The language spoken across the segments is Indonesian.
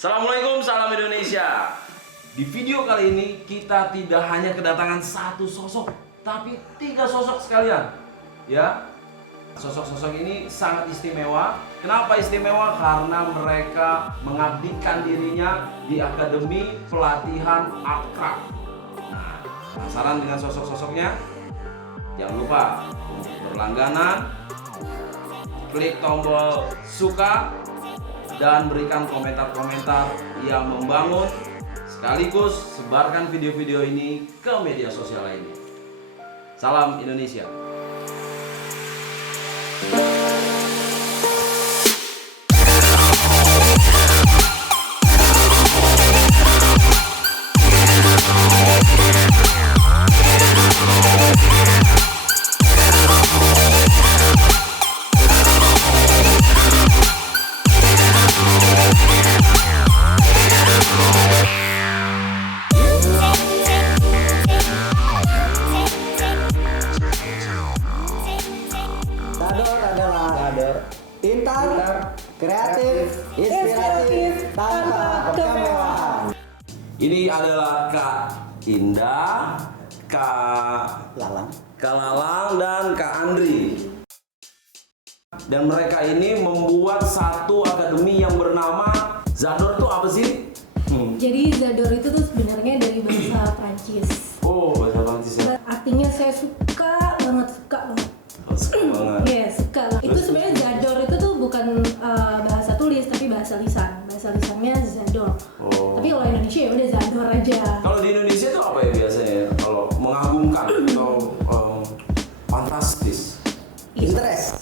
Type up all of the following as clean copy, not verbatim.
Assalamualaikum, salam Indonesia. Di video kali ini kita tidak hanya kedatangan satu sosok, tapi 3 sosok sekalian. Ya, sosok-sosok ini sangat istimewa. Kenapa istimewa? Karena mereka mengabdikan dirinya di Akademi Pelatihan Akraf. Nah, penasaran dengan sosok-sosoknya? Jangan lupa untuk berlangganan, klik tombol suka, dan berikan komentar-komentar yang membangun, sekaligus sebarkan video-video ini ke media sosial lainnya. Salam Indonesia. Pintar, kreatif, inspiratif, tanpa kemewahan. Ini adalah Kak Indah, Kak Lalang, dan Kak Andri. Dan mereka ini membuat satu akademi yang bernama Zador. Itu apa sih? Jadi Zador itu tuh sebenarnya dari bahasa Prancis. Oh, bahasa Prancis ya. Artinya saya suka banget. Suka banget. Iya, suka lah. Itu sebenarnya Zador itu tuh bukan bahasa tulis tapi bahasa lisan. Bahasa lisannya Zador. Oh. Tapi kalau Indonesia ya udah Zador aja. Kalau di Indonesia itu apa ya biasanya? Kalau mengagumkan atau fantastis? Interest.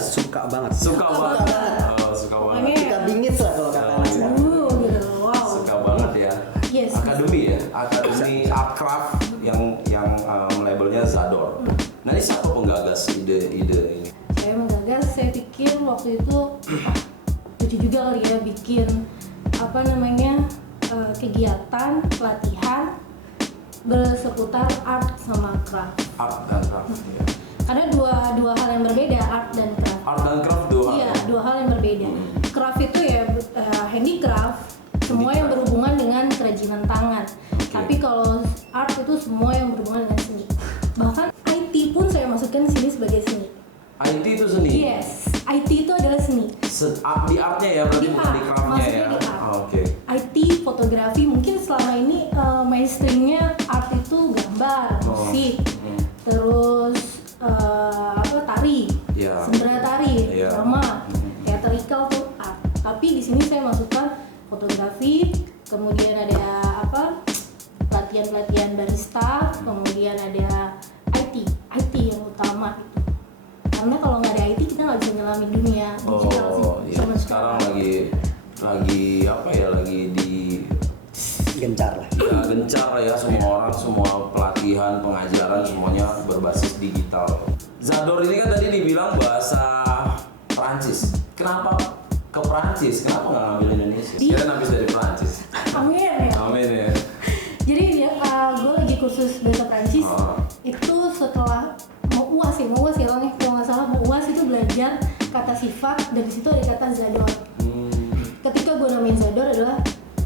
Suka banget. Suka banget. Oh, suka banget. Makanya, Kita bingit lah kalau kata anak sekarang. gitu. Wow. Suka banget ya. Yes. Akademi ya, Akademi Akraf yang labelnya Zador. Nah, ini siapa penggagas ide ini? Saya menggagas, saya pikir waktu itu lucu juga kali ya bikin kegiatan pelatihan berseputar art sama craft. Art dan craft. Ya. Karena dua hal yang berbeda, art dan craft. Art dan craft dua. Iya, dua hal yang berbeda. Craft itu ya handicraft, semua yang berhubungan dengan kerajinan tangan. Tapi kalau art itu semua yang berhubungan dengan seni. Bahkan IT pun saya masukkan sini sebagai seni. IT itu seni. Yes, IT itu adalah seni. Di artnya ya, berarti Di bukan art, di craftnya maksudnya ya. di art. Oke. IT, fotografi, mungkin selama ini mainstreamnya art itu gambar, musik, terus tari, sembara tari, drama, teatrikal tuh art. Tapi di sini saya masukkan fotografi, kemudian ada pelatihan barista, kemudian ada IT yang utama itu. Karena kalau nggak ada IT kita nggak bisa nyelamin dunia digital sih. Iya. Sekarang lagi di Gencar lah. ya gencar ya, semua orang, semua pelatihan, pengajaran semuanya berbasis digital. Zador ini kan tadi dibilang bahasa Prancis. Kenapa ke Prancis? Kenapa nggak ngambil Indonesia? Kira habis dari Prancis. Amin ya. Amin ya. Jadi gue lagi kursus bahasa Prancis. Itu setelah mau uas ya orangnya, kalau nggak salah mau uas itu belajar kata sifat, dan di situ ada kata Zador. Ketika gue namain Zador adalah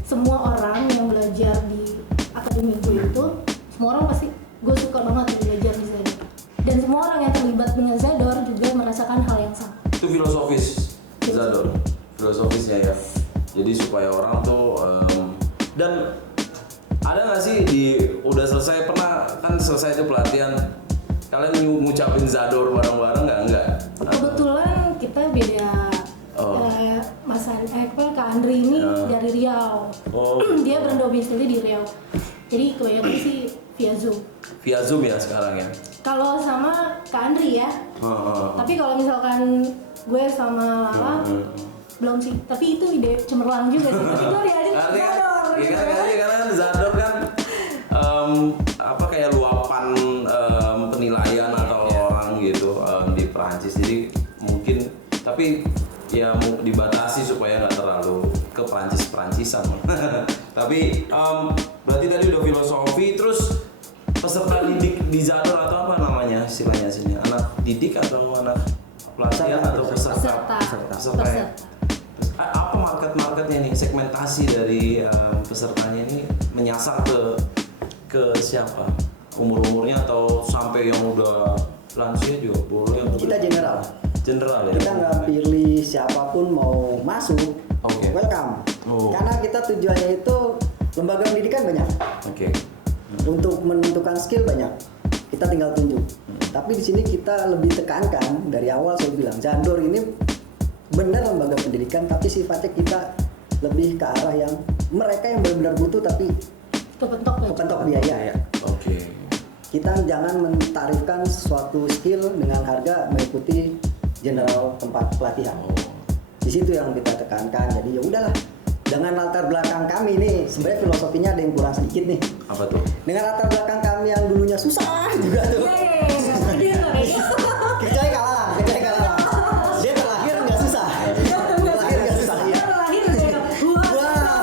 semua orang yang belajar di akademi gue itu, semua orang pasti gue suka banget belajar di Zador. Dan semua orang yang terlibat dengan Zador juga merasakan hal yang sama. Itu filosofis Zador, filosofisnya ya. Jadi supaya orang tuh dan ada nggak sih udah selesai, pernah kan selesai itu pelatihan, kalian ngucapin Zador bareng-bareng nggak? Kebetulan kita beda. Kak Andri ini dari Riau. Dia berdomisili di Riau. Jadi kebanyakan sih via Zoom. Via Zoom ya sekarang ya. Kalau sama Kak Andri ya. Tapi kalau misalkan gue sama Lala belum sih. Tapi itu ide cemerlang juga sih. Tapi gue diadik Zador. Iya kan Zador kan kayak luapan penilaian atau orang gitu di Perancis. Jadi mungkin tapi ya dibatasi supaya nggak terlalu ke Prancis-Prancisan. Tapi berarti tadi udah filosofi, terus peserta didik di Zador atau apa namanya istilahnya sini, anak didik atau anak pelatihan atau peserta. apa market-marketnya nih, segmentasi dari pesertanya ini menyasar ke siapa? Umur-umurnya atau sampai yang udah lansia juga boleh? Kita general. General ya? Kita nggak pilih siapapun mau masuk. Oke. Welcome. Oh. Karena kita tujuannya itu lembaga pendidikan banyak. Oke. Untuk menentukan skill banyak. Kita tinggal tunjuk. Tapi di sini kita lebih tekankan dari awal saya bilang Zador ini benar lembaga pendidikan, tapi sifatnya kita lebih ke arah yang mereka yang benar-benar butuh tapi kepentok biaya. Oke. Kita jangan mentarifkan suatu skill dengan harga mengikuti general tempat pelatihan. Oh. Di situ yang kita tekankan. Jadi ya udahlah. Dengan latar belakang kami nih, sebenarnya filosofinya ada yang kurang sedikit nih. Apa tuh? Dengan latar belakang kami yang dulunya susah juga tuh. Kecuali kalah. Dia terlahir nggak susah. Iya. Wah,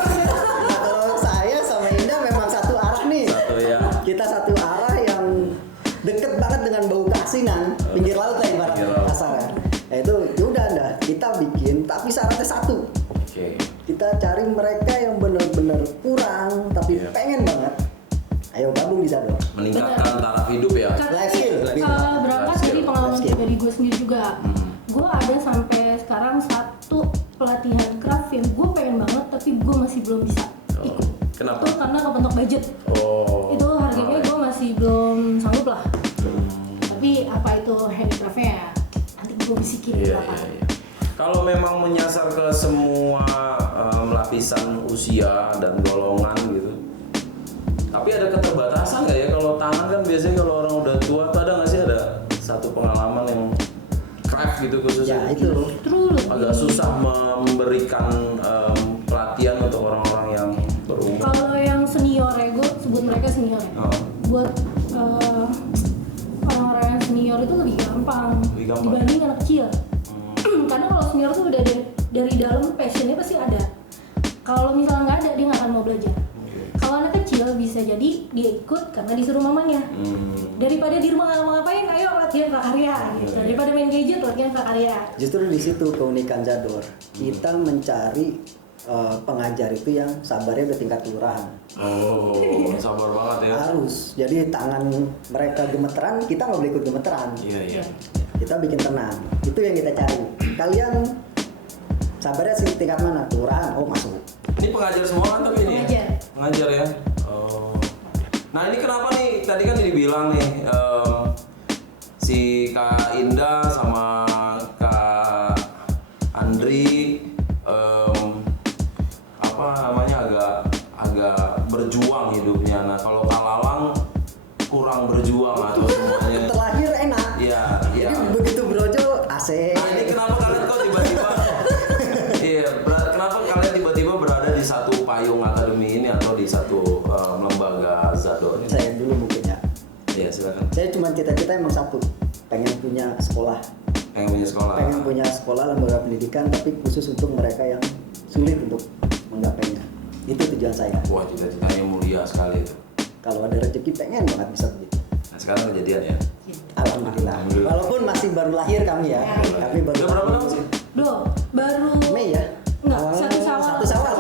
nah, kalau saya sama Indah memang satu arah nih. Satu ya. Kita satu arah yang deket banget dengan bau keasinan, pinggir laut lah ibaratnya kasarnya. Nah itu yaudah dah, kita bikin tapi syaratnya satu. Oke. Kita cari mereka yang benar-benar kurang tapi Iya. pengen banget. Ayo gabung di Zador. Meningkatkan taraf hidup ya. Life skill. Kalau berangkat dari pengalaman Life skill. pribadi gue sendiri juga, gue ada sampai sekarang satu pelatihan craft yang gue pengen banget tapi gue masih belum bisa ikut. Kenapa? Itu karena kepentok budget. Oh. Itu harganya gue masih belum sanggup lah. Tapi apa itu handicraftnya ya? Nanti gue bisikin di Iya, belakang. iya, iya. Kalau memang menyasar ke semua lapisan usia dan golongan gitu. Tapi ada keterbatasan nggak ya? Kalau tangan kan biasanya kalau orang udah tua tuh ada nggak sih ada satu pengalaman yang craft gitu khususnya? Ya itu. Terus Agak susah memberikan pelatihan untuk orang-orang yang berumur. kalau yang senior ya, gue sebut mereka senior ya. Oh. Buat orang-orang yang senior itu lebih gampang, Lebih gampang. dibanding anak kecil. Karena kalau senior tuh udah dari dalam passionnya pasti ada. Kalau misalnya nggak ada, dia nggak akan mau belajar. Kalau anak kecil bisa jadi dia ikut karena disuruh mamanya. Daripada di rumah nggak mau ngapain, ayo latihan prakarya gitu. Daripada main gadget, latihan prakarya. Justru di situ keunikan Zador. Kita mencari pengajar itu yang sabarnya udah tingkat kelurahan. Oh, sabar banget ya. Harus. Jadi tangan mereka gemeteran, kita nggak boleh ikut gemeteran. Iya, iya. Kita bikin tenang. Itu yang kita cari. Kalian sabarnya sih tingkat mana? Kelurahan. Oh masuk. Ini pengajar semua kan tapi ini? Pengajar. Pengajar ya? Oh. Nah ini kenapa nih, tadi kan dibilang nih si Kak Indah sama Kak Andri apa namanya agak berjuang hidupnya. Nah kalau Kak Lalang kurang berjuang atau semuanya? Terlahir enak. Iya, iya. Jadi begitu brojo asik. Nah ini kenapa kalian kok tiba-tiba kenapa kalian tiba-tiba berada di satu payung akademi ini atau di satu lembaga Zador ini? Saya dulu mungkin ya. Iya silakan. Saya cuma cita-cita emang satu, pengen punya sekolah, Pengen punya sekolah. pengen punya sekolah lembaga pendidikan, tapi khusus untuk mereka yang sulit untuk menggapainya. Itu tujuan saya. Wah cita-citanya mulia sekali itu. Kalau ada rezeki pengen banget bisa begitu. Nah sekarang kejadian ya. Alhamdulillah. Alhamdulillah. Walaupun masih baru lahir kami ya, tapi baru. Udah berapa tahun sih? Belum, baru Mei ya? Enggak, Awal- satu Syawal. Satu Syawal.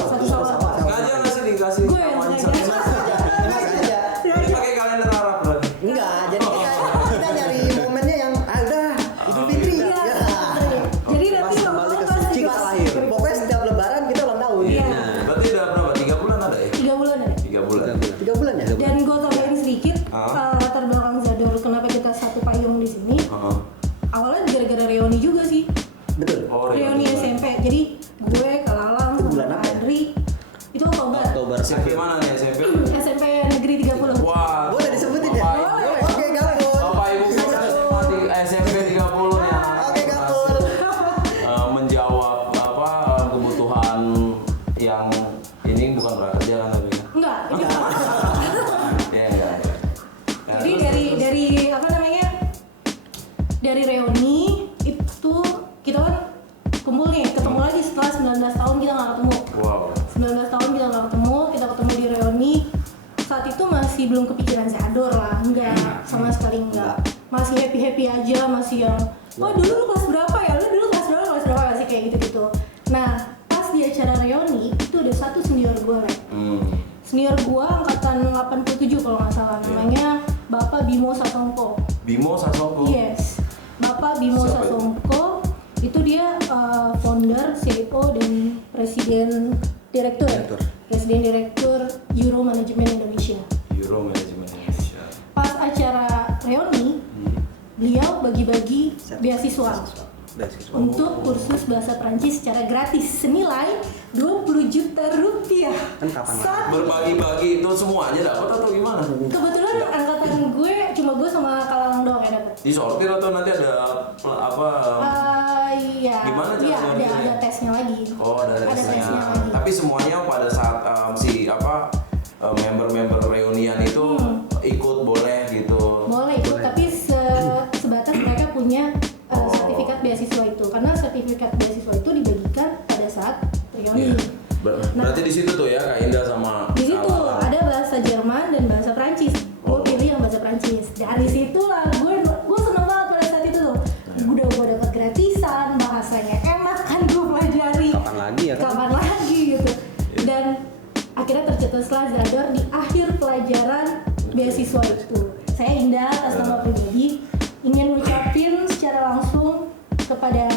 Satu Syawal. Sengaja nggak sih dikasih? Gue yang namanya sengaja. sama- Enak aja. Ini pakai kalender Arab berarti. Enggak, jadi kita nyari momennya yang udah Idul Fitri. Iya. Ya. Jadi nanti Pas kembali ke suci pas lahir. Pokoknya setiap lebaran kita ulang tahun. Iya. Berarti udah berapa? 3 bulan ada ya? 3 bulan ya. 3 bulan. 3 bulan ya? Dan gue tambahin sedikit Ah. latar belakang Zador kenapa kita satu payung di sini. Heeh. Awalnya gara-gara reuni juga sih. Betul. Oh, Reuni SMP. Jadi gue, Kak Lalang, Itu sama bulan Kak apa ya? Andri itu Oktober. SMP mana nih SMP? SMP Negeri 30. Wah. Boleh disebutin ya? Bapak- Boleh. Oke, gabung. Bapak Ibu guru SMA di SMP 30 ya. Oke, gabung. Menjawab apa kebutuhan yang ini bukan prakerja kan tapi ya. Enggak. Ya enggak. Ya, Jadi terus- dari apa namanya? Dari reuni itu kita kan kumpul nih, ketemu lagi setelah 19 tahun kita nggak ketemu. Wow. 19 tahun kita nggak ketemu, kita ketemu di reuni. Saat itu masih belum kepikiran Zador lah, enggak, sama sekali enggak. Masih happy aja, masih yang, oh dulu lu kelas berapa ya, lu dulu kelas berapa, masih kayak gitu-gitu. Nah, reuni itu ada satu senior gue lah. Senior gue angkatan 87 kalau nggak salah, namanya Bapak Bimo Sasongko. Bimo Sasongko. Yes, Bapak Bimo Siapa itu? Sasongko itu dia founder, CEO dan presiden direktur. Presiden direktur Euro Management Indonesia. Euro Management Indonesia. Pas acara reuni, beliau bagi-bagi beasiswa untuk kursus bahasa Prancis secara gratis senilai 20 juta rupiah. Kan kapan Satu. Berbagi-bagi itu semuanya dapat atau gimana? Kebetulan angkatan gue cuma gue sama Kalang doang yang dapat. Disortir atau nanti ada apa? Iya. Gimana Iya, cara ada tesnya lagi. Oh, ada tesnya. lagi. Tapi semuanya pada saat member-member reunian itu ikut boleh gitu. Boleh ikut, tapi sebatas mereka punya sertifikat beasiswa itu, karena sertifikat beasiswa itu dibagikan pada saat reuni. Berarti di situ tuh ya Kak Indah sama Di situ Kak Lala. ada bahasa Jerman dan bahasa Prancis. Gue pilih yang bahasa Prancis. Dari situlah gue seneng banget pada saat itu tuh. Udah gue dapet gratisan, bahasanya enak kan gue pelajari. Kapan lagi ya kan? Kapan lagi gitu. Dan akhirnya tercetuslah Zador di akhir pelajaran beasiswa itu. Saya Indah atas nama pribadi ingin mengucapin secara langsung kepada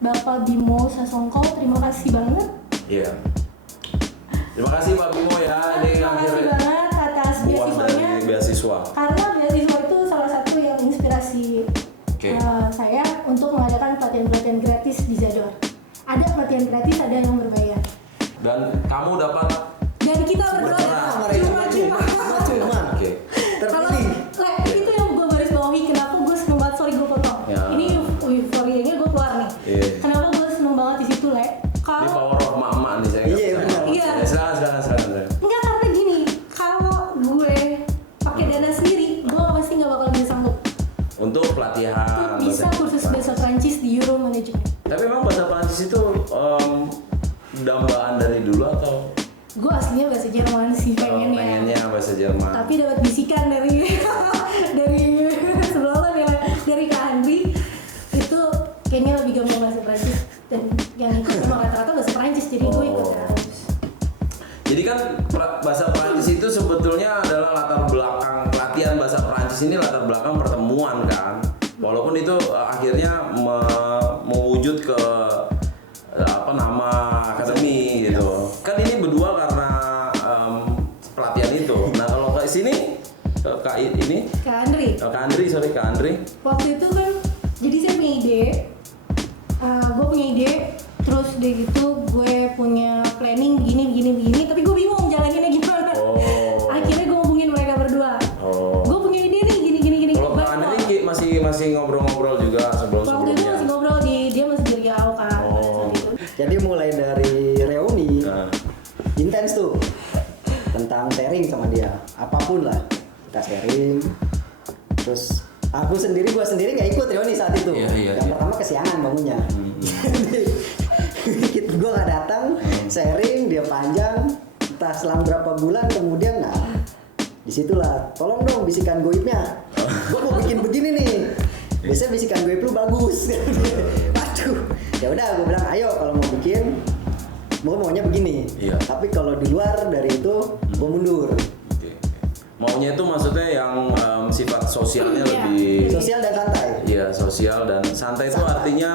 Bapak Bimo Sasongko, terima kasih banget. Iya. Terima kasih Pak Bimo ya. Ini Terima kasih banget atas buah beasiswanya. dari beasiswa. Karena beasiswa itu salah satu yang inspirasi Oke. saya untuk mengadakan pelatihan-pelatihan gratis di Zador. Ada pelatihan gratis, ada yang berbayar. Dan kamu dapat Dan kita berdua cuma-cuma. Oke. Kalau Terpilih. itu yang gue garis bawahi, kenapa gue seneng banget, sorry gue potong. Ya. Ini euforianya gue keluar nih. Iya. Kenapa gue seneng banget di situ, Le? Ini Kalau power of mak-mak nih saya. Iya, benar. Iya. Silakan. enggak, karena gini, kalau gue pakai dana sendiri, gue pasti nggak bakal bisa sanggup Untuk pelatihan. bisa kursus bahasa Prancis di Euro Management. Tapi memang bahasa Prancis itu dambaan dari dulu atau Gue aslinya bahasa Jerman sih pengennya. pengennya bahasa Jerman? Tapi dapat bisikan dari sebelumnya nih, dari Kak Andri itu kayaknya lebih gampang bahasa Prancis, dan yang ikut memang rata-rata bahasa Prancis, jadi gue ikut terus. Jadi kan bahasa Prancis itu sebetulnya adalah latar belakang pelatihan bahasa Prancis ini, latar belakang pertemuan kan. Walaupun itu akhirnya mewujud ke nama akademi gitu. Kan ini berdua karena pelatihan itu. Nah kalau ke sini Kak Kak Andri, Kak Andri. waktu itu kan jadi saya punya ide, gue punya ide, terus udah gitu gue punya planning begini, tapi gue bingung jalaninnya gimana. Akhirnya gue hubungin mereka berdua. Gue punya ide nih gini. Kalau Kak Andri masih ngobrol-ngobrol juga Waktu itu sebelum-sebelumnya. masih ngobrol, dia masih di Riau kan pada saat itu. Jadi mulai dari reuni Nah. intens tuh tentang sharing sama dia, apapun lah kita sharing. Terus gue sendiri nggak ikut reuni saat itu. Iya. Yang pertama kesiangan bangunnya. Gue nggak datang, sharing dia panjang, entah selang berapa bulan kemudian, nah disitulah tolong dong bisikan goibnya. Gue mau bikin begini nih. Biasanya bisikan goib lu bagus. Waduh, ya udah gue bilang ayo kalau mau bikin, gue maunya begini. Iya. Tapi kalau di luar dari itu gue mundur. Oke. Maunya itu maksudnya yang sifat sosialnya Iya. lebih Sosial dan santai. iya, sosial dan santai itu Santai. artinya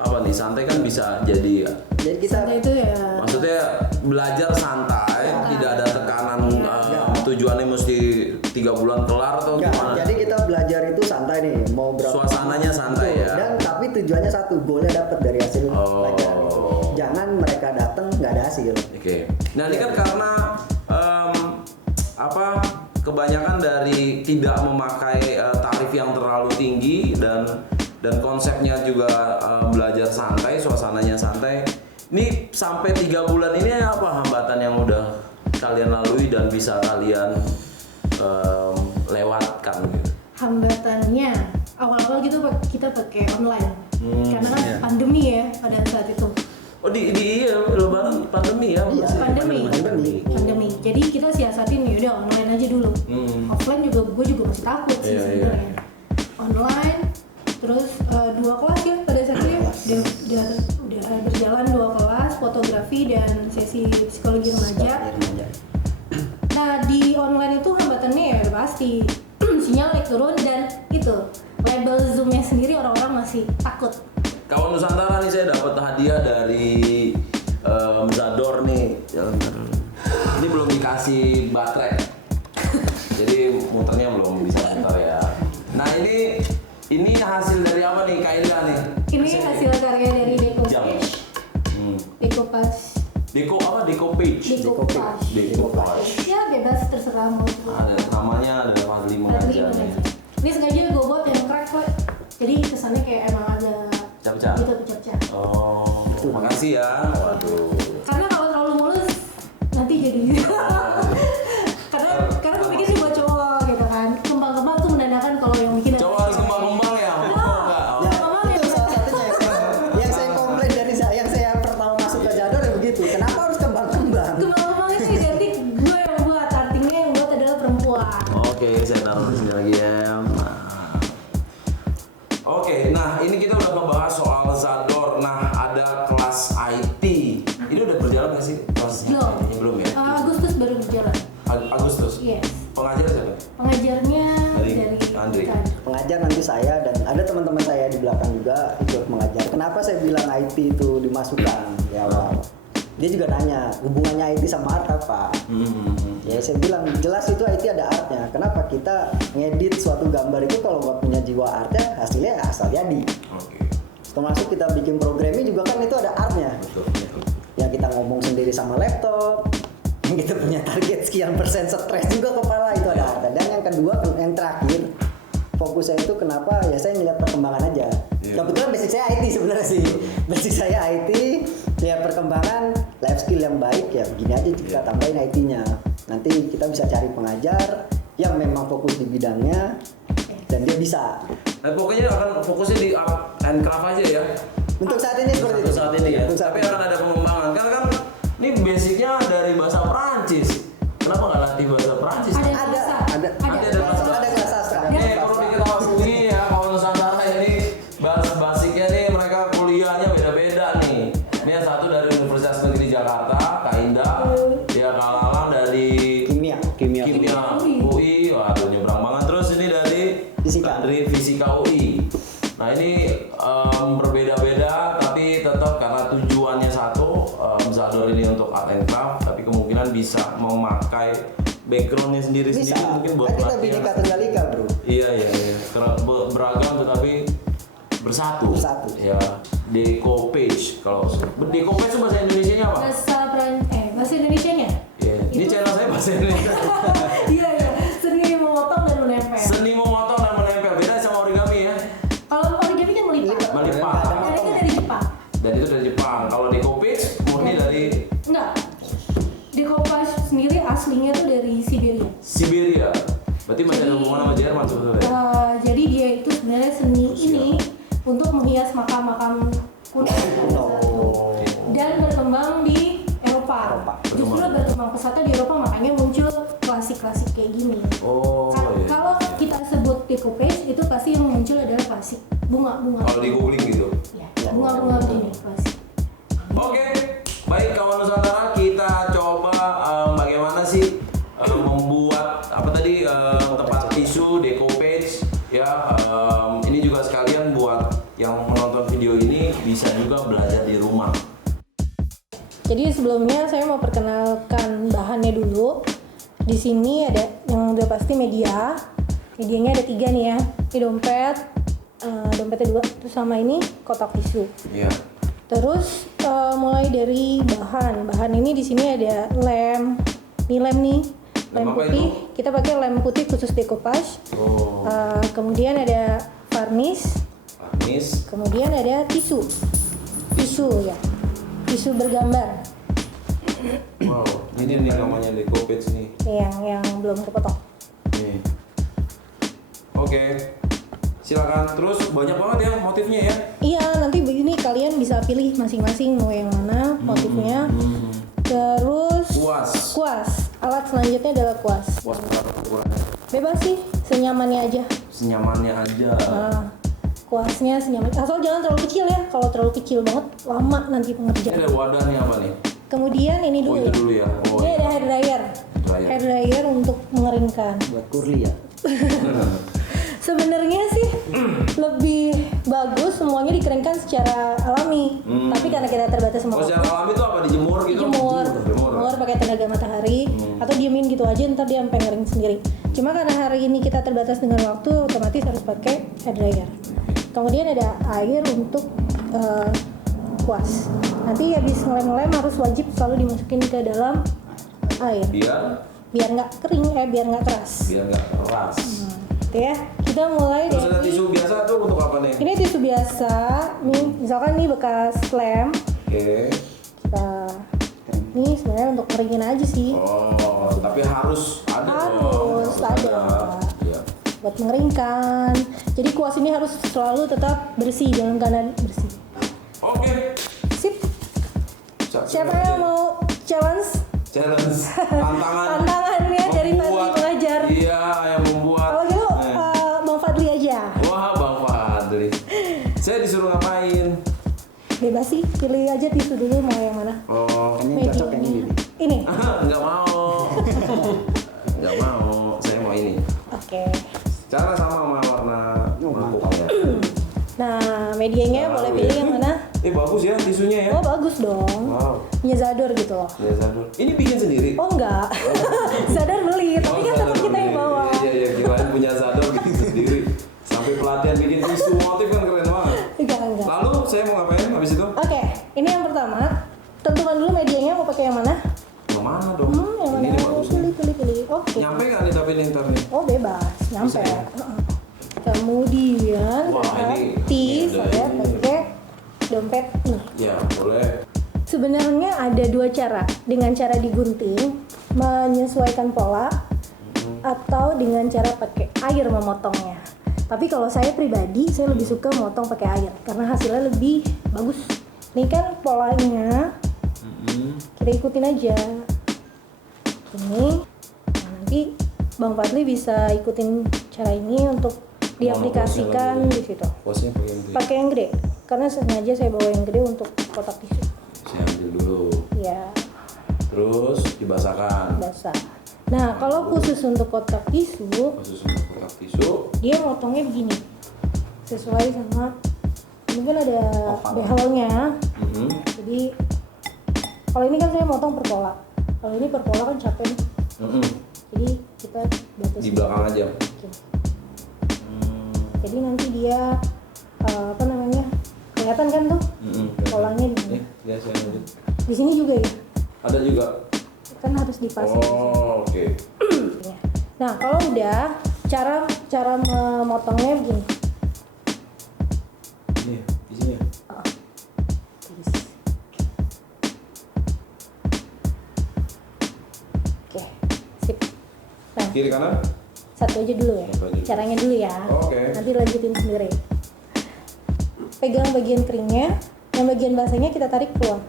apa nih? Santai kan bisa jadi Jadi kita Sampai itu ya. maksudnya belajar santai, Santai. tidak ada tekanan Iya. tujuannya mesti 3 bulan kelar atau enggak, gimana? jadi kita belajar itu santai nih, mau berapa Suasananya santai ya. Dan tapi tujuannya satu, goalnya dapat dari hasil Oh. pelajaran itu. Jangan mereka datang nggak ada hasil. Oke. Nah ini kan karena kebanyakan dari tidak memakai tarif yang terlalu tinggi dan konsepnya juga belajar santai, suasananya santai. Ini sampai 3 bulan ini apa hambatan yang udah kalian lalui dan bisa kalian lewatkan gitu? Hambatannya awal-awal gitu kita pakai online, karena kan iya. pandemi ya pada saat itu. Oh di lebaran pandemi ya? Iya, masih Pandemi. Jadi kita siasatin ya udah online aja dulu. Offline juga gue juga masih takut sih Iya, sebenarnya. Online, terus 2 kelas ya pada saat itu ya. Udah berjalan 2 kelas, fotografi dan sesi psikologi remaja. Remaja. Nah di online itu hambatannya ya udah pasti sinyal naik turun dan itu label zoomnya sendiri orang-orang masih takut. Kawan Nusantara nih saya dapat hadiah dari Zador nih. Ini belum dikasih baterai. Jadi muternya belum bisa muter ya. Nah ini hasil dari apa nih Kak Ilda nih? Ini hasil karya dari Jam. Decoupage. Decoupage. Deko apa? Deko page. Decoupage. Decoupage. Ya bebas terserah mau. Ada namanya ada Fadli Mengajar nih. Ini sengaja gue buat yang crack kok. Jadi kesannya kayak emang ada Pecah-pecah. gitu pecah-pecah. Oh, makasih ya. Waduh. Karena kalau terlalu mulus nanti jadi karena gue bikin sih buat cowok gitu kan. Kembang-kembang tuh menandakan kalau yang bikin Coba harus kembang-kembang ya. Ya, itu salah satunya yang saya komplain dari yang saya pertama masuk ke Zador ya begitu. Kenapa harus kembang-kembang? Kembang-kembang itu identik gue yang buat, artinya yang buat adalah perempuan. Oke, saya taruh di sini lagi ya. Oke, nah ini kita udah ngebahas soal Zador. Nah, ada kelas IT. Ini udah berjalan nggak sih kelasnya? Belum. Ini belum ya? Agustus baru berjalan. Agustus. Yes. Pengajar siapa? Pengajarnya Dari dari Andri. Pengajar nanti saya dan ada teman-teman saya di belakang juga ikut mengajar. Kenapa saya bilang IT itu dimasukkan di awal? Dia juga nanya hubungannya IT sama art apa? Ya saya bilang jelas itu IT ada artnya. Kenapa kita ngedit suatu gambar itu kalau nggak punya jiwa artnya hasilnya asal jadi. Oke. Termasuk kita bikin programming juga kan itu ada artnya. Betul. Yang kita ngomong sendiri sama laptop, yang kita punya target sekian persen stres juga kepala itu ada artnya. Dan yang kedua, yang terakhir fokus saya itu kenapa ya saya ngeliat perkembangan aja. Iya. Kebetulan basic saya IT sebenarnya sih. Basic saya IT, lihat perkembangan life skill yang baik ya begini aja kita tambahin IT-nya. Nanti kita bisa cari pengajar yang memang fokus di bidangnya dan dia bisa. Nah, pokoknya akan fokusnya di art and craft aja ya. Untuk saat ini seperti Untuk itu. saat ini ya. Untuk saat Tapi ini. akan ada pengembangan. Karena kan ini basicnya dari bahasa Perancis. Kenapa nggak latih bahasa Perancis? Ada Ada, kelas. ada. Ada kelas sastra. Ini perlu diketahui ya kawan Nusantara ini basicnya nih mereka kuliahnya beda-beda nih. Ini yang satu dari Universitas Negeri Jakarta, Kak Indah, ya Kak Lalang dari Kimia. UI, waduh nyebrang banget. Terus ini dari Fisika. Dari Fisika UI. Nah ini berbeda-beda tapi tetap karena tujuannya satu, Zador ini untuk art and craft, tapi kemungkinan bisa memakai backgroundnya sendiri-sendiri Bisa. mungkin buat Kan kita pelatihan. Bhinneka Tunggal Ika, bro. Iya. Karena beragam tetapi bersatu. Bersatu. Ya, Decoupage. Kalau Decoupage itu bahasa Indonesianya apa? Bahasa Indonesianya? Iya. Ini channel saya bahasa Indonesia. Iya. Seni memotong dan menempel. Seni memotong dan menempel. Beda sama origami ya. Kalau origami kan melipat. Melipat. Dan itu dari Jepang. Dan itu dari Jepang. Kalau Decoupage murni dari Enggak. Decoupage sendiri aslinya tuh dari Siberia. Siberia. Berarti masih ada hubungan sama Jerman sebetulnya. Jadi dia itu sebenarnya seni ini untuk menghias makam-makam kuno dan berkembang di Eropa. Justru berkembang pesatnya di Eropa, makanya muncul klasik-klasik kayak gini. Oh, iya. Kalau kita sebut decoupage itu pasti yang muncul adalah klasik, bunga-bunga. Kalau di googling gitu. Ya, bunga-bunga begini klasik. Oke, baik kawan Nusantara, kita coba bagaimana sih membuat apa tadi tempat tisu decoupage ya. Ini juga sekalian buat yang menonton video ini bisa juga belajar di rumah. Jadi sebelumnya saya mau perkenalkan bahannya dulu. Di sini ada yang udah pasti media. Medianya ada 3 nih ya. Ini dompet, dompetnya 2. Terus sama ini kotak tisu. Iya. Terus mulai dari bahan ini di sini ada lem. Ini lem nih, lem Lem apa putih. itu? Kita pakai lem putih khusus decoupage. Oh. Kemudian ada varnish. Anis. Kemudian ada tisu ya, tisu bergambar Wow, ini nih namanya decoupage nih. yang belum kepotong. Nih. Oke. Silakan. Terus banyak banget ya motifnya ya. Iya, nanti begini kalian bisa pilih masing-masing mau yang mana motifnya. Terus kuas. Alat selanjutnya adalah kuas. Kuas berapa ukurannya? Bebas sih, senyamannya aja. Senyamannya aja. Nah, kuasnya senyaman. Asal jangan terlalu kecil ya. Kalau terlalu kecil banget lama nanti Ini pengerjaan. ada wadahnya apa nih? Kemudian ini Oh dulu itu ya. dulu ya. Oh Ini iya. ada hair dryer. Dryer. Hair dryer untuk mengeringkan. Buat curly ya. Sebenarnya sih lebih bagus semuanya dikeringkan secara alami. Tapi karena kita terbatas sama Oh secara alami itu apa dijemur gitu? dijemur pakai tenaga matahari atau diemin gitu aja ntar dia sampai ngering sendiri. Cuma karena hari ini kita terbatas dengan waktu, otomatis harus pakai hair dryer. Kemudian ada air untuk kuas. Nanti habis ngelem-ngelem harus wajib selalu dimasukin ke dalam air biar nggak kering, biar nggak keras. Biar nggak keras. Gitu ya. Kita mulai Terus ada dari tisu biasa tuh untuk apa nih? ini tisu biasa. Nih, misalkan nih bekas lem. Oke. Kita ini sebenarnya untuk keringin aja sih. Oh, tapi harus ada. Harus ada. Iya. Buat mengeringkan. Jadi kuas ini harus selalu tetap bersih dalam keadaan bersih. Oke. Sip. Siapa yang mau challenge? Challenge tantangan Tantangannya dari Fadli pengajar. Iya, yang membuat. Kalau gitu Bang Fadli aja. Wah, Bang Fadli. Saya disuruh ngapain? Bebas sih, pilih aja tisu dulu mau yang mana. Oh, Kayaknya yang cocok yang ini. Ini. nggak mau. Nggak mau. Saya mau ini. Oke. Cara sama warna mangkuknya. Nah, medianya boleh pilih yang mana? Bagus ya tisunya ya. Oh, bagus dong. Wow. Punya Zador gitu loh. Ya, Zador. Ini bikin sendiri. Oh enggak. Zador beli, tapi kan tetap kita yang bawa. Iya, kirain punya Zador bikin sendiri. Sampai pelatihan bikin tisu motif kan keren banget. Enggak. Lalu saya mau ngapain habis itu? Oke, ini yang pertama. Tentukan dulu medianya mau pakai yang mana? Yang mana dong? Yang mana? Ini bagus nih. Pilih. Oke. Nyampe nggak nih tapi nih ntar nih? Oh, bebas. Nyampe. Bisa ya? Kemudian Wah, ini saya ada pakai dompet nih. Ya boleh. Sebenarnya ada dua cara. Dengan cara digunting, menyesuaikan pola, atau dengan cara pakai air memotongnya. Tapi kalau saya pribadi, saya lebih suka motong pakai air karena hasilnya lebih bagus. Ini kan polanya, kita ikutin aja. Ini, nah nanti Bang Fadli bisa ikutin cara ini untuk diaplikasikan di situ. Posnya pakai yang gede. Pakai yang gede, karena sengaja saya bawa yang gede untuk kotak tisu. Saya ambil dulu. Ya, Terus dibasahkan. basah. Nah, kalau khusus untuk kotak tisu, Khusus untuk kotak tisu. dia motongnya begini, sesuai sama ini kan ada behelnya. Jadi kalau ini kan saya motong per pola. Kalau ini per pola kan capek nih. Jadi kita batasi Di belakang aja. Oke. Jadi nanti dia apa namanya, kelihatan kan tuh polanya di sini. Ya saya lanjut. Di sini juga ya, Ada juga. kan harus dipasang. Oh, oke. Ya. Nah kalau udah cara memotongnya begini. Ini di sini. Terus. Oke, sip. Nah, Kiri kanan. satu aja dulu ya. Satu aja. Caranya dulu ya. Oke. Nanti lanjutin sendiri. Pegang bagian keringnya, yang bagian basahnya kita tarik keluar.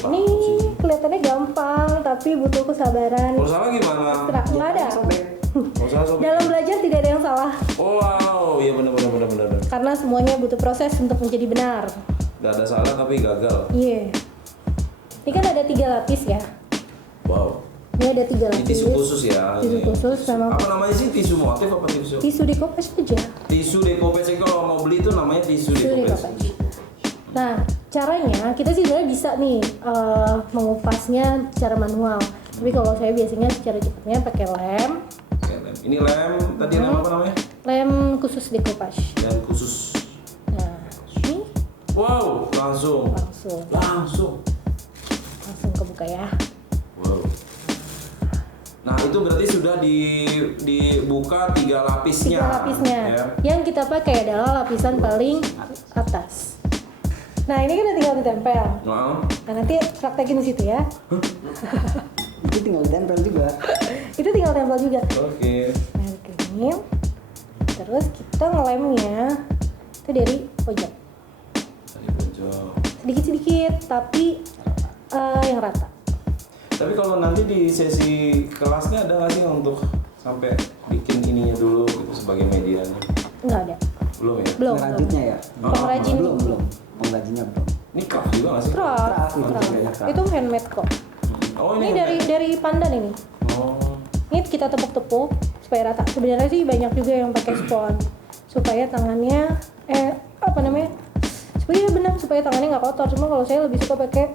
Ini kelihatannya gampang, tapi butuh kesabaran. Kalau salah gimana? Terserah, nggak ada. Kalau salah sobek. Dalam belajar tidak ada yang salah, Oh, wow, iya benar. karena semuanya butuh proses untuk menjadi benar. Gak ada salah tapi gagal. Iya. Ini kan ada 3 lapis ya. Wow. Ini ada 3 Ini lapis. tisu khusus ya. Tisu ini. khusus sama Apa namanya sih tisu motif apa tisu? tisu decoupage aja. Tisu decoupage kalau mau beli itu namanya tisu Tisu decoupage. decoupage. Nah, caranya kita sih sebenarnya bisa nih mengupasnya secara manual. Tapi kalau saya biasanya secara cepatnya pakai lem. Oke, lem. Ini lem tadi lem apa namanya? Lem khusus decoupage. Lem khusus. Nah, ini Wow, langsung kebuka ya. Wow. Nah itu berarti sudah dibuka 3 lapisnya. 3 lapisnya. Ya. Yang kita pakai adalah lapisan paling atas. Nah ini kan udah tinggal ditempel. Nah, Nah nanti praktekin di situ ya. Itu tinggal ditempel juga. Itu tinggal tempel juga. oke. Nah dikeringin. Terus kita ngelemnya itu dari pojok. Tadi pojok. Sedikit-sedikit tapi yang rata. Tapi kalau nanti di sesi kelasnya ada nggak sih untuk sampai bikin ininya dulu gitu sebagai medianya? Enggak ada. Belum ya? Belum. Pengrajinnya ya? Pengrajin. Belum. Pengrajinnya belum. Ini craft juga nggak sih? Craft. Itu handmade kok. Oh Ini handmade. dari pandan ini. Oh. Ini kita tepuk-tepuk supaya rata. Sebenarnya sih banyak juga yang pakai spons supaya tangannya supaya tangannya nggak kotor. Cuma kalau saya lebih suka pakai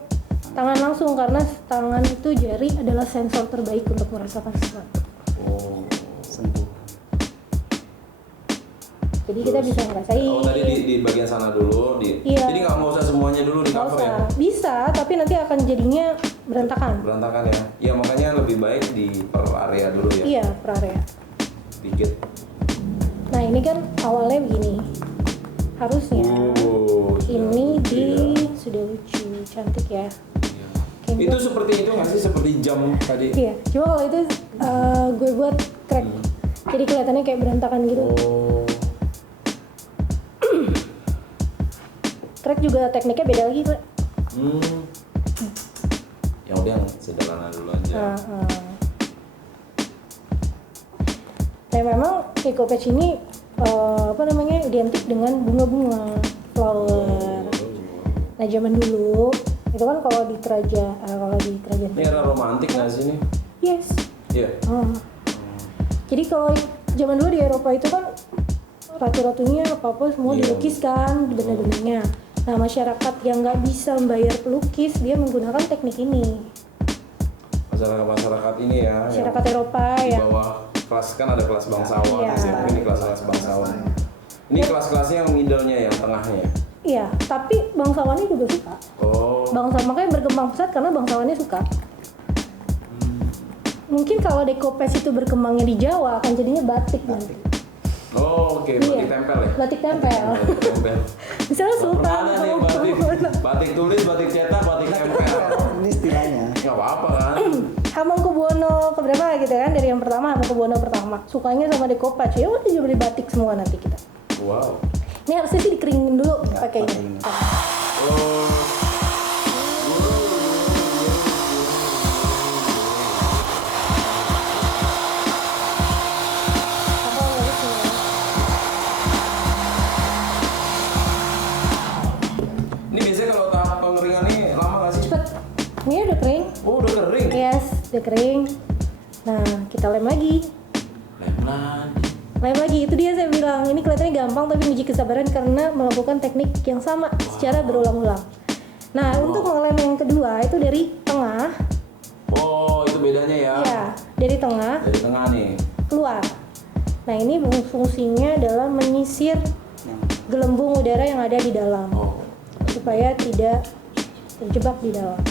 tangan langsung karena tangan itu jari adalah sensor terbaik untuk merasakan sesuatu. Oh. Sembuh. Jadi kita bisa ngerasain. Oh tadi di bagian sana dulu Iya. Jadi nggak mau usah semuanya dulu di Nggak cover ya? usah. Bisa, tapi nanti akan jadinya berantakan. Berantakan ya? Ya makanya lebih baik di per area dulu ya? Iya, per area. Dikit. Nah ini kan awalnya begini. Harusnya ini sudah lucu, cantik ya. Kayak Itu seperti itu nggak sih? Seperti jam tadi? Iya, cuma kalau itu gue buat crack. Jadi kelihatannya kayak berantakan gitu. Oh. Crack juga tekniknya beda lagi, Pak. Ya udah yang sederhana dulu aja. Nah memang eco patch ini identik dengan bunga-bunga, flower. Nah zaman dulu itu kan kalau di kerajaan Ini era romantik nggak sih ini? yes. Iya. Jadi kalau zaman dulu di Eropa itu kan ratu-ratunya apa-apa semua Iya. dilukiskan benda-bendanya. Nah masyarakat yang nggak bisa membayar pelukis dia menggunakan teknik ini. Masyarakat ini ya. Masyarakat Eropa di ya. bawah kelas kan ada kelas bangsawan, Iya. SMP ini kelas bangsawan. Ini kelas-kelasnya yang middle-nya yang tengahnya ya. Iya, tapi bangsawannya juga suka. Oh. Makanya berkembang pesat karena bangsawannya suka. Mungkin kalau decopage itu berkembangnya di Jawa akan jadinya batik nanti. Oh, oke, batik tempel ya. Batik tempel. Batik tempel. Misalnya Pernah Sultan ada nih batik tulis, batik cetak, batik tempel. Ini istilahnya. Nggak apa-apa kan? Hamengkubuwono keberapa gitu kan, dari yang pertama Hamengkubuwono pertama sukanya sama decopage, ya udah dia beli batik semua nanti kita. Wow. Ini harusnya sih dikeringin dulu pakai pakai ini. ini. Oh. Ini biasanya kalau tahap pengeringan ini lama nggak sih? Cepet, ini udah kering. Oh, udah kering. Yes, udah kering. Nah, kita lem lagi. Lem lagi. Lem lagi, itu dia saya bilang. Ini kelihatannya gampang tapi uji kesabaran karena melakukan teknik yang sama secara berulang-ulang. Nah, untuk mengelem yang kedua itu dari tengah. Oh, itu bedanya ya? Iya, dari tengah Dari tengah nih. keluar. Nah, ini fungsinya adalah menyisir gelembung udara yang ada di dalam Oh. supaya tidak terjebak di dalam.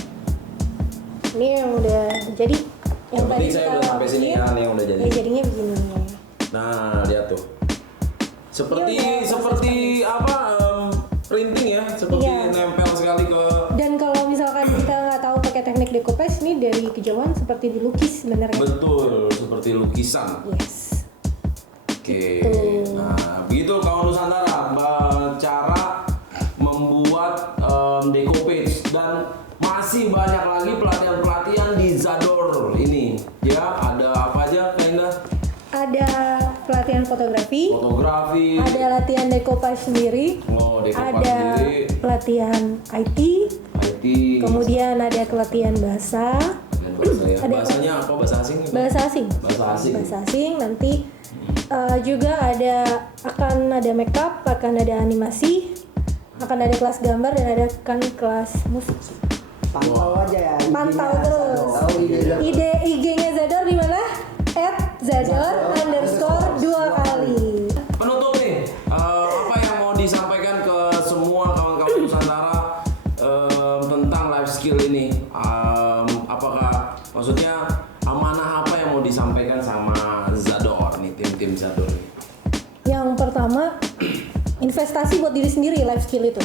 Ini yang udah jadi Yang penting saya udah sampai sini lakuin, kan yang udah jadi. ya jadinya begini. Nah, lihat tuh. Seperti Iya, seperti apa printing ya, seperti Iya. nempel sekali ke. Dan kalau misalkan kita nggak tahu pakai teknik decopage, ini dari kejauhan seperti dilukis sebenarnya. Betul, seperti lukisan. Yes. Oke. Gitu. Nah, begitu kawan Nusantara cara membuat decopage dan masih banyak lagi pelatihan-pelatihan di Zador ini. Ya, ada apa aja, Kak Indah? Ada pelatihan fotografi, ada latihan decopage sendiri, Oh, decopage ada sendiri. pelatihan IT, IT. kemudian ada pelatihan bahasa, Dan bahasa ya. ada- Bahasanya apa? Bahasa asing? bahasa asing. Bahasa asing. Bahasa asing nanti juga akan ada makeup, akan ada animasi, akan ada kelas gambar dan ada kan kelas musik. Pantau aja ya. Pantau IG-nya terus. Zador. Tahu IG-nya. IG-nya Zador di mana? @zador_2 Penutup nih, apa yang mau disampaikan ke semua kawan-kawan Nusantara tentang life skill ini? Apakah maksudnya amanah apa yang mau disampaikan sama Zador nih, tim Zador nih? Yang pertama, investasi buat diri sendiri life skill itu.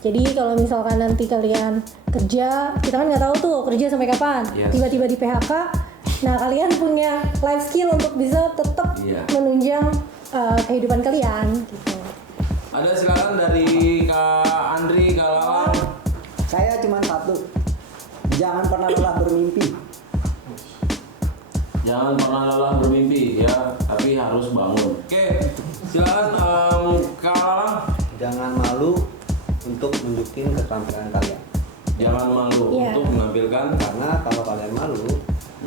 Jadi kalau misalkan nanti kalian kerja, kita kan nggak tahu tuh kerja sampai kapan. Yes. Tiba-tiba di PHK, nah kalian punya life skill untuk bisa tetap Iya. menunjang kehidupan kalian. Gitu. Ada silakan dari Kak Andri, Kak Lalang. Saya cuma satu. Jangan pernah lelah bermimpi. Jangan pernah lelah bermimpi ya, tapi harus bangun. Oke, silakan Kak Lalang. Jangan malu untuk nunjukin keterampilan kalian. Jangan malu Iya. untuk menampilkan. Karena kalau kalian malu,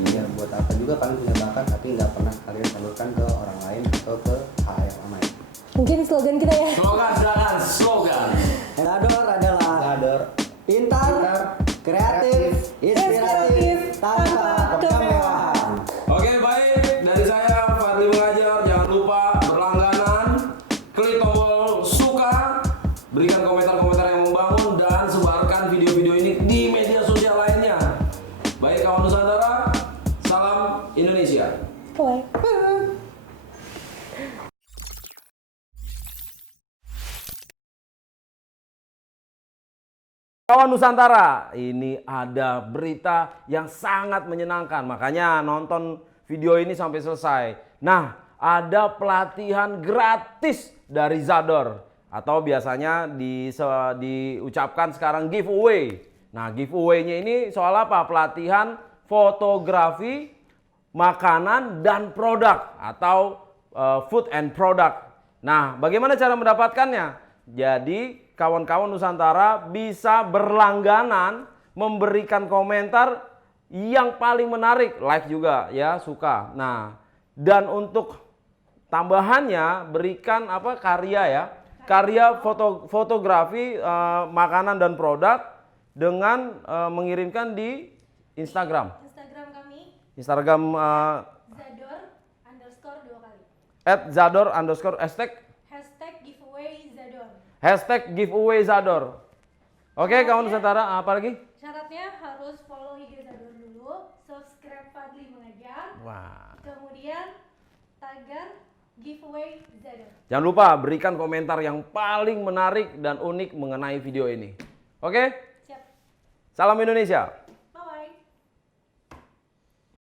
ya buat apa juga kalian punya bakat tapi nggak pernah kalian salurkan ke orang lain atau ke halayak ramai. Mungkin slogan kita ya. Slogan, silakan slogan. Zador adalah Sadar, pintar, kreatif, inspiratif, tanpa kemewahan. Oke, baik. Dari saya Fadli Mengajar, jangan lupa berlangganan, klik tombol suka, berikan komentar-komentar yang membangun dan sebarkan video-video ini di media sosial lainnya. Baik kawan Nusantara, salam Indonesia. Bye. Kawan Nusantara, ini ada berita yang sangat menyenangkan, makanya nonton video ini sampai selesai. Nah, ada pelatihan gratis dari Zador, atau biasanya diucapkan sekarang giveaway. Nah, giveaway-nya ini soal apa? Pelatihan fotografi, makanan, dan produk, atau food and product. Nah, bagaimana cara mendapatkannya? Jadi kawan-kawan Nusantara bisa berlangganan memberikan komentar yang paling menarik, like juga ya, suka. Nah, dan untuk tambahannya berikan apa, karya ya, karya fotografi makanan dan produk dengan mengirimkan di Instagram. Instagram kami Instagram Zador_2 kali. @Zador_ #giveaway_Zador. #giveaway Zador. Oke, kawan Nusantara, apa lagi? Syaratnya harus follow IG Zador dulu, subscribe Fadli Mengajar, Wah. kemudian tagar giveaway Zador. Jangan lupa berikan komentar yang paling menarik dan unik mengenai video ini. Oke? Siap. Salam Indonesia.